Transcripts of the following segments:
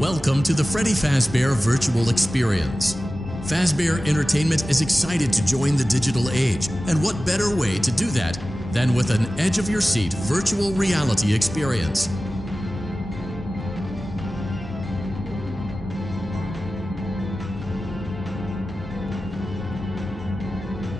Welcome to the Freddy Fazbear Virtual Experience. Fazbear Entertainment is excited to join the digital age, and what better way to do that than with an edge-of-your-seat virtual reality experience.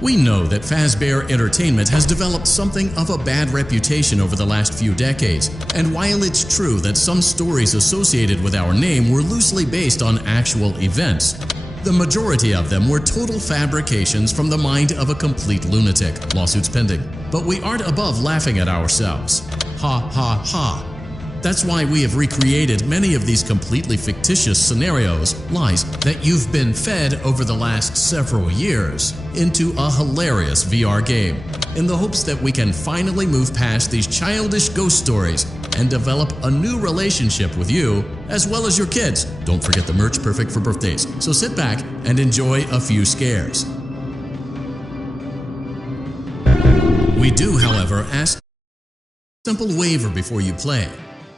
We know that Fazbear Entertainment has developed something of a bad reputation over the last few decades, and while it's true that some stories associated with our name were loosely based on actual events, the majority of them were total fabrications from the mind of a complete lunatic, lawsuits pending. But we aren't above laughing at ourselves. Ha ha ha. That's why we have recreated many of these completely fictitious scenarios, lies, that you've been fed over the last several years into a hilarious VR game, in the hopes that we can finally move past these childish ghost stories and develop a new relationship with you, as well as your kids. Don't forget the merch, perfect for birthdays. So sit back and enjoy a few scares. We do, however, ask a simple waiver before you play.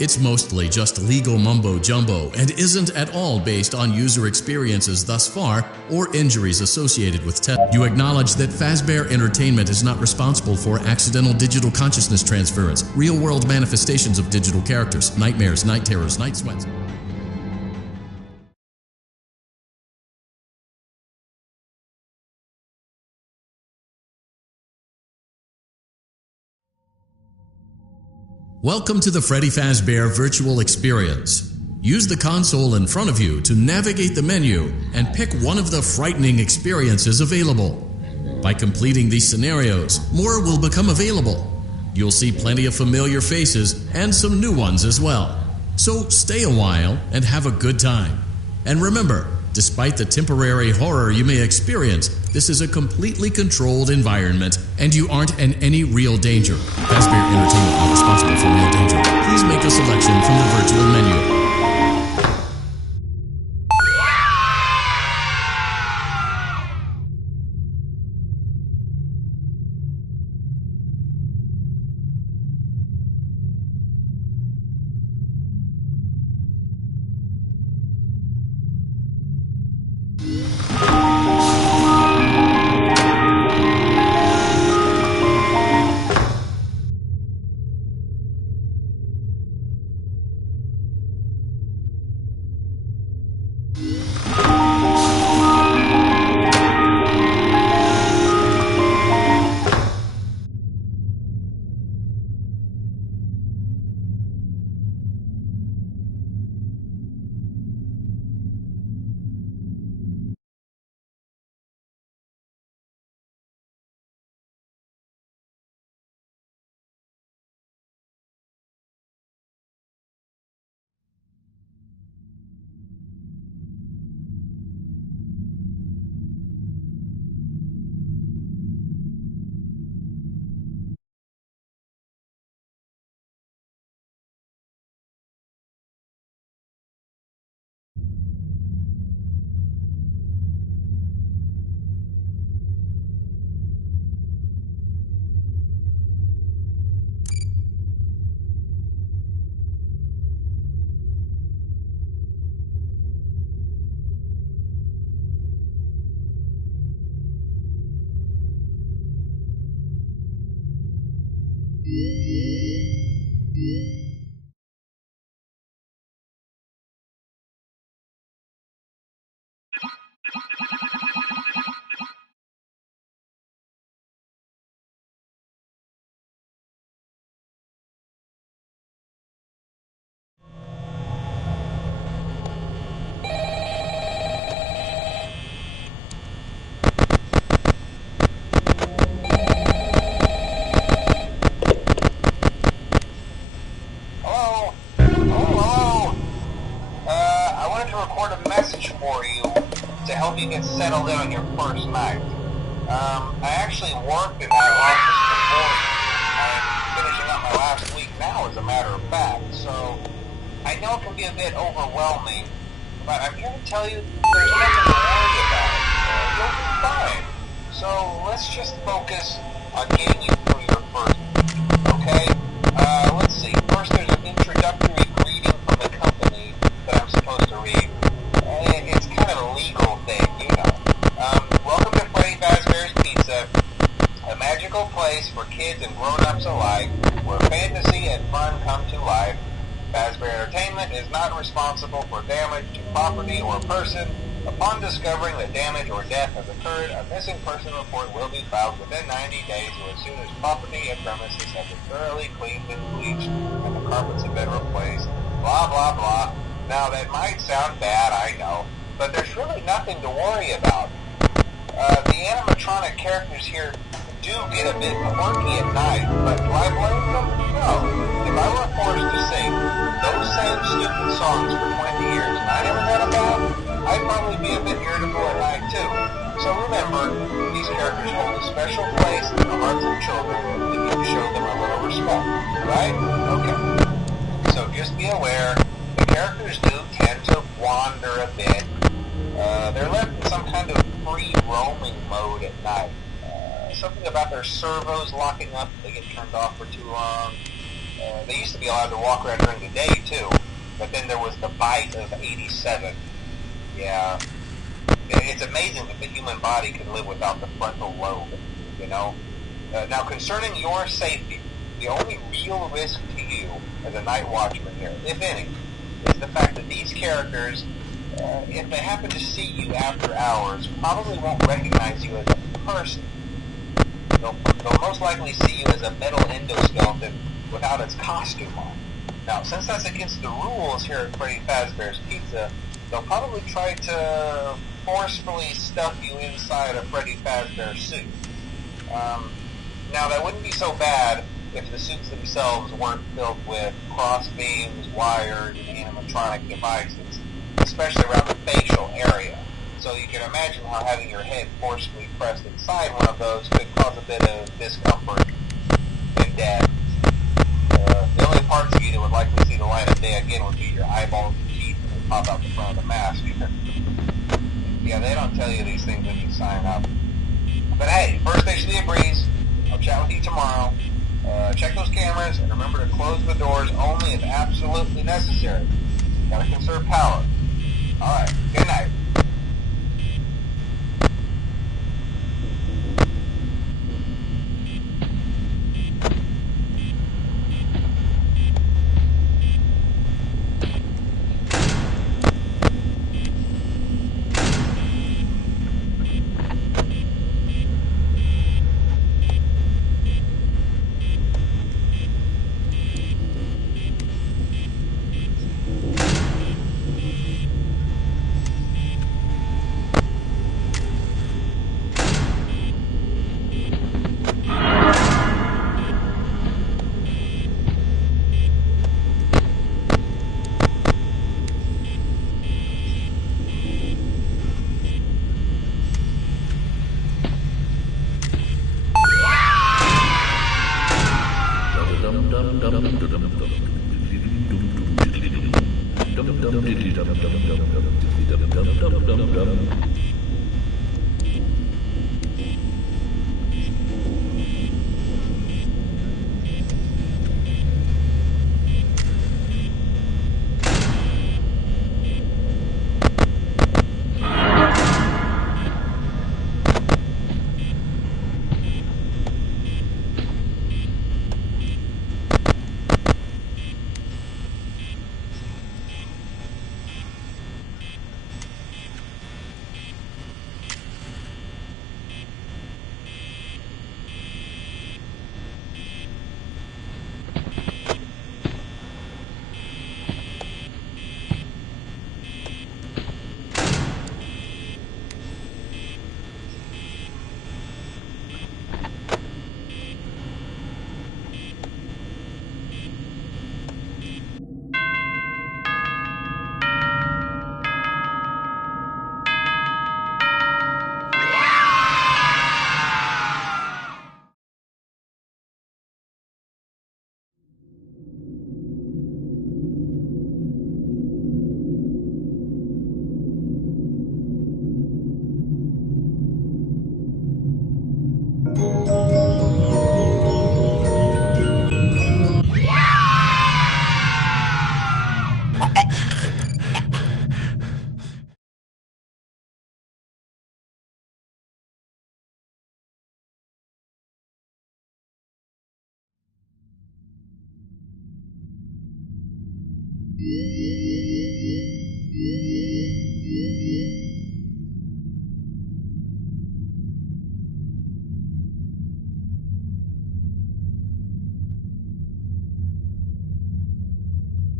It's mostly just legal mumbo-jumbo and isn't at all based on user experiences thus far or injuries associated with tests. You acknowledge that Fazbear Entertainment is not responsible for accidental digital consciousness transference, real-world manifestations of digital characters, nightmares, night terrors, night sweats. Welcome to the Freddy Fazbear Virtual Experience. Use the console in front of you to navigate the menu and pick one of the frightening experiences available. By completing these scenarios, more will become available. You'll see plenty of familiar faces and some new ones as well. So stay a while and have a good time. And remember, despite the temporary horror you may experience, this is a completely controlled environment and you aren't in any real danger. Fazbear Entertainment not responsible for real danger. Please make a selection from the virtual menu. You get settled in on your first night. I actually worked in that office before. I'm finishing up my last week now, as a matter of fact, so I know it can be a bit overwhelming, but I'm here to tell you there's nothing to worry about. You'll be fine. So let's just focus on getting you through your first week, okay? Let's see. First, there's an introductory greeting from the company that I'm supposed Entertainment is not responsible for damage to property or person. Upon discovering that damage or death has occurred, a missing person report will be filed within 90 days or as soon as property and premises have been thoroughly cleaned and bleached and the carpets have been replaced. Blah, blah, blah. Now, that might sound bad, I know, but there's really nothing to worry about. The animatronic characters here do get a bit quirky at night, but do I blame them? No. If I were forced to sing those same stupid songs for 20 years and I never had a bath, I'd probably be a bit irritable at night too. So remember, these characters hold a special place in the hearts of children and we need to show them a little respect. Right? Okay. So just be aware, the characters do tend to wander a bit. They're left in some kind of free roaming mode at night. Something about their servos locking up if they get turned off for too long. They used to be allowed to walk around during the day too, but then there was the bite of 87. Yeah. It's amazing that the human body can live without the frontal lobe, you know? Now, concerning your safety, the only real risk to you as a night watchman here, if any, is the fact that these characters, if they happen to see you after hours, probably won't recognize you as a person. They'll most likely see you as a metal endoskeleton without its costume on. Now, since that's against the rules here at Freddy Fazbear's Pizza, they'll probably try to forcefully stuff you inside a Freddy Fazbear suit. Now, that wouldn't be so bad if the suits themselves weren't filled with cross beams, wires, and animatronic devices, especially around the facial area. So you can imagine how having your head forcefully pressed inside one of those could cause a bit of discomfort and death. The only parts of you that would likely see the light of day again would be your eyeballs and teeth when they pop out the front of the mask. Yeah, they don't tell you these things when you sign up. But hey, first station of the breeze. I'll chat with you tomorrow. Check those cameras and remember to close the doors only if absolutely necessary. Gotta conserve power. Alright, good night.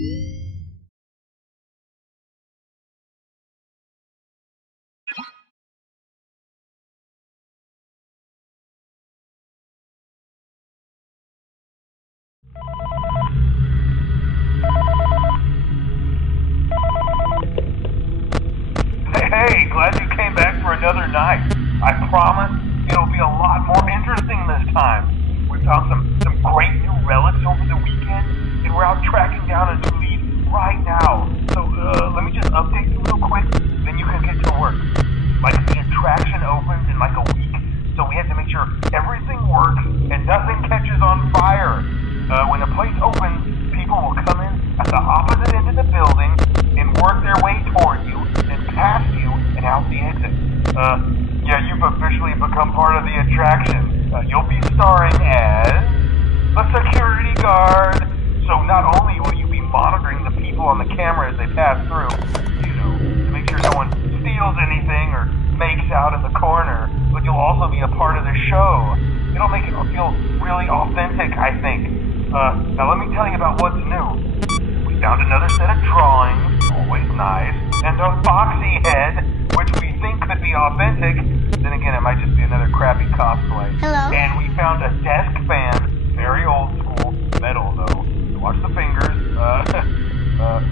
Hey, glad you came back for another night. I promise it'll be a lot more interesting this time. We found some great new relics over the weekend, and we're out tracking down a new lead right now. So, let me just update you real quick, then you can get to work. Like, the attraction opens in like a week, so we have to make sure everything works and nothing catches on fire. When the place opens, people will come in at the opposite end of the building and work their way toward you, then past you, and out the exit. Yeah, you've officially become part of the attraction. You'll be starring as a security guard. So not only will you be monitoring the people on the camera as they pass through, you know, to make sure no one steals anything or makes out in the corner, but you'll also be a part of the show. It'll make it feel really authentic, I think. Now let me tell you about what's new. We found another set of drawings, always nice, and a foxy head, which we think could be authentic. Then again, it might just be another crappy cosplay. Hello? And we found a desk fan, very old school, metal though. So watch the fingers.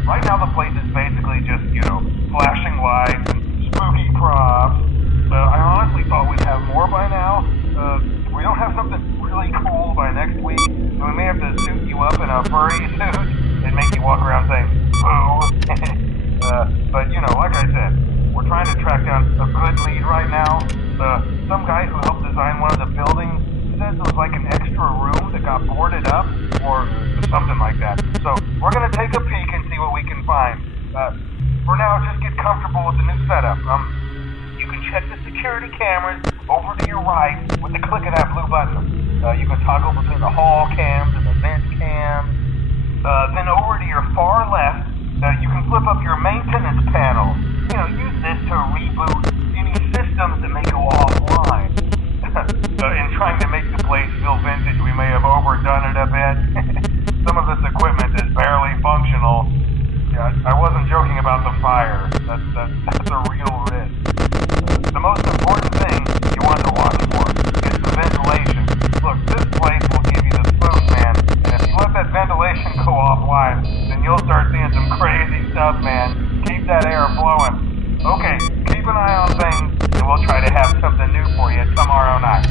Right now the place is basically just, you know, flashing lights and spooky props. I honestly thought we'd have more by now. If we don't have something really cool by next week, then we may have to suit you up in a furry suit and make you walk around saying, boo. But, you know, like I said, we're trying to track down a good lead right now. Some guy who helped design one of the buildings says it was like an extra room that got boarded up, or something like that. So, we're gonna take a peek and see what we can find. For now, just get comfortable with the new setup. You can check the security cameras over to your right with the click of that blue button. You can toggle between the hall cams and the vent cams. Then over to your far left, you can flip up your maintenance panel. You know, use this to reboot any systems that may go offline. In trying to make the place feel vintage, we may have overdone it a bit. Some of this equipment is barely functional. Yeah, I wasn't joking about the fire. That's a real risk. The most important thing you want to watch for is the ventilation. Look, this place will give you the spook, man. And if you let that ventilation go offline, then you'll start seeing some crazy stuff, man. Keep that air flowing. Okay, keep an eye on things, and we'll try to have something new for you tomorrow night.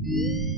Yeah.